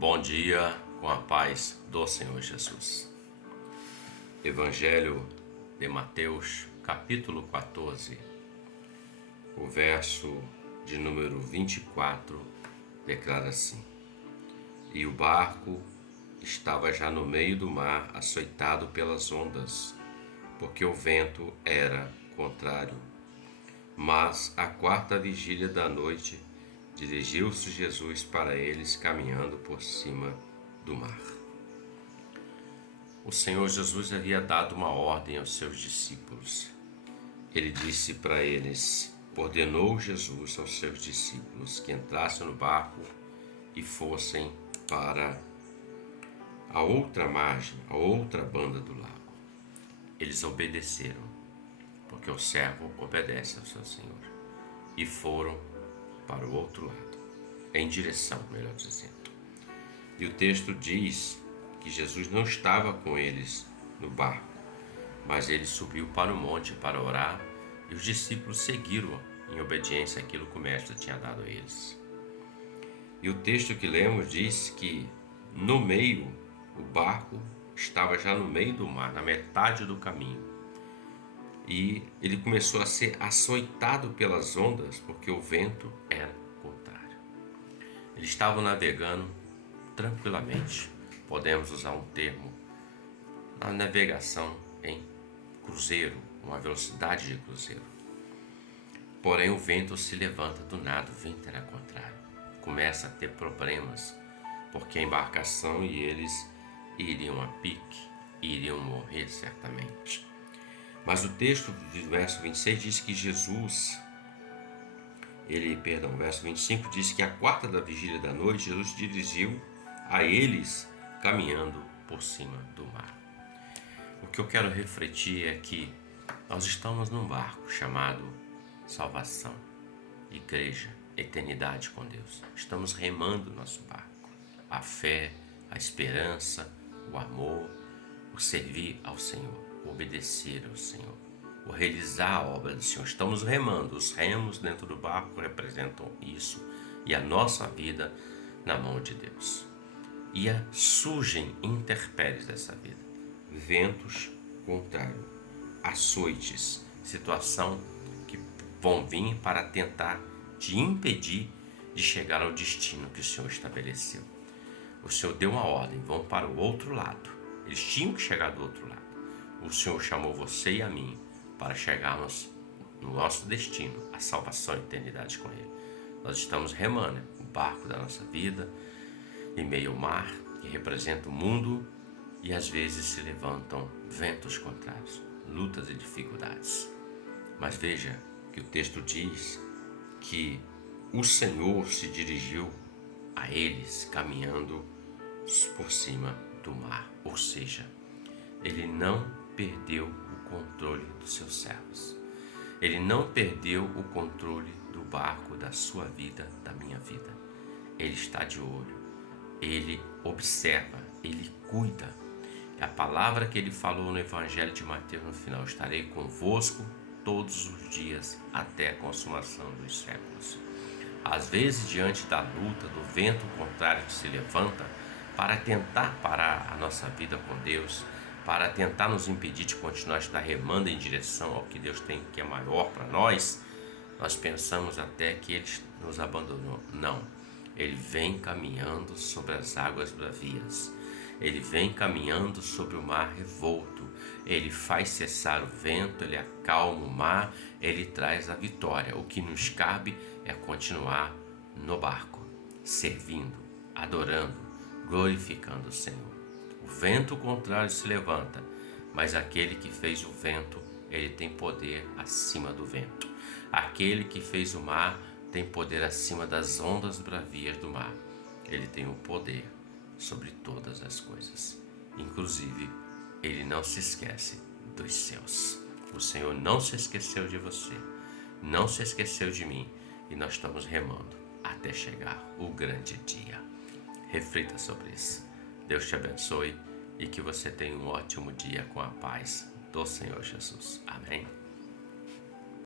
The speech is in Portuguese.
Bom dia, com a paz do Senhor Jesus. Evangelho de Mateus, capítulo 14, o verso de número 24, declara assim: E o barco estava já no meio do mar, açoitado pelas ondas, porque o vento era contrário. Mas à quarta vigília da noite, dirigiu-se Jesus para eles, caminhando por cima do mar. O Senhor Jesus havia dado uma ordem aos seus discípulos. Ele disse para eles, ordenou Jesus aos seus discípulos que entrassem no barco e fossem para a outra margem, a outra banda do lago. Eles obedeceram, porque o servo obedece ao seu Senhor, e foram para o outro lado, em direção, melhor dizendo. E o texto diz que Jesus não estava com eles no barco, mas ele subiu para o monte para orar, e os discípulos seguiram em obediência àquilo que o mestre tinha dado a eles. E o texto que lemos diz que no meio, o barco estava já no meio do mar, na metade do caminho, e ele começou a ser açoitado pelas ondas, porque o vento era contrário. Eles estavam navegando tranquilamente, podemos usar um termo, a navegação em cruzeiro, uma velocidade de cruzeiro. Porém, o vento se levanta do nada, o vento era contrário. Começa a ter problemas, porque a embarcação e eles iriam a pique, iriam morrer certamente. Mas o texto do verso 26 diz que o verso 25 diz que à quarta da vigília da noite, Jesus dirigiu a eles caminhando por cima do mar. O que eu quero refletir é que nós estamos num barco chamado salvação, igreja, eternidade com Deus. Estamos remando nosso barco. A fé, a esperança, o amor, o servir ao Senhor, o obedecer ao Senhor, o realizar a obra do Senhor. Estamos remando. Os remos dentro do barco representam isso, e a nossa vida na mão de Deus. E surgem intempéries dessa vida, ventos contrários, açoites, situação que vão vir para tentar te impedir de chegar ao destino que o Senhor estabeleceu. O Senhor deu uma ordem, vão para o outro lado. Eles tinham que chegar do outro lado. O Senhor chamou você e a mim para chegarmos no nosso destino, a salvação e a eternidade com Ele. Nós estamos remando o barco da nossa vida em meio ao mar, que representa o mundo, e às vezes se levantam ventos contrários, lutas e dificuldades. Mas veja que o texto diz que o Senhor se dirigiu a eles caminhando por cima do mar, ou seja, ele não perdeu o controle dos seus servos. Ele não perdeu o controle do barco da sua vida, da minha vida. Ele está de olho, ele observa, ele cuida. A palavra que ele falou no Evangelho de Mateus no final: estarei convosco todos os dias até a consumação dos séculos. Às vezes, diante da luta, do vento contrário que se levanta para tentar parar a nossa vida com Deus, para tentar nos impedir de continuar a estar remando em direção ao que Deus tem, que é maior para nós, nós pensamos até que Ele nos abandonou. Não, Ele vem caminhando sobre as águas bravias, Ele vem caminhando sobre o mar revolto, Ele faz cessar o vento, Ele acalma o mar, Ele traz a vitória. O que nos cabe é continuar no barco, servindo, adorando, glorificando o Senhor. O vento contrário se levanta, mas aquele que fez o vento, ele tem poder acima do vento. Aquele que fez o mar tem poder acima das ondas bravias do mar. Ele tem o poder sobre todas as coisas. Inclusive, ele não se esquece dos seus. O Senhor não se esqueceu de você, não se esqueceu de mim, e nós estamos remando até chegar o grande dia. Reflita sobre isso. Deus te abençoe e que você tenha um ótimo dia com a paz do Senhor Jesus. Amém.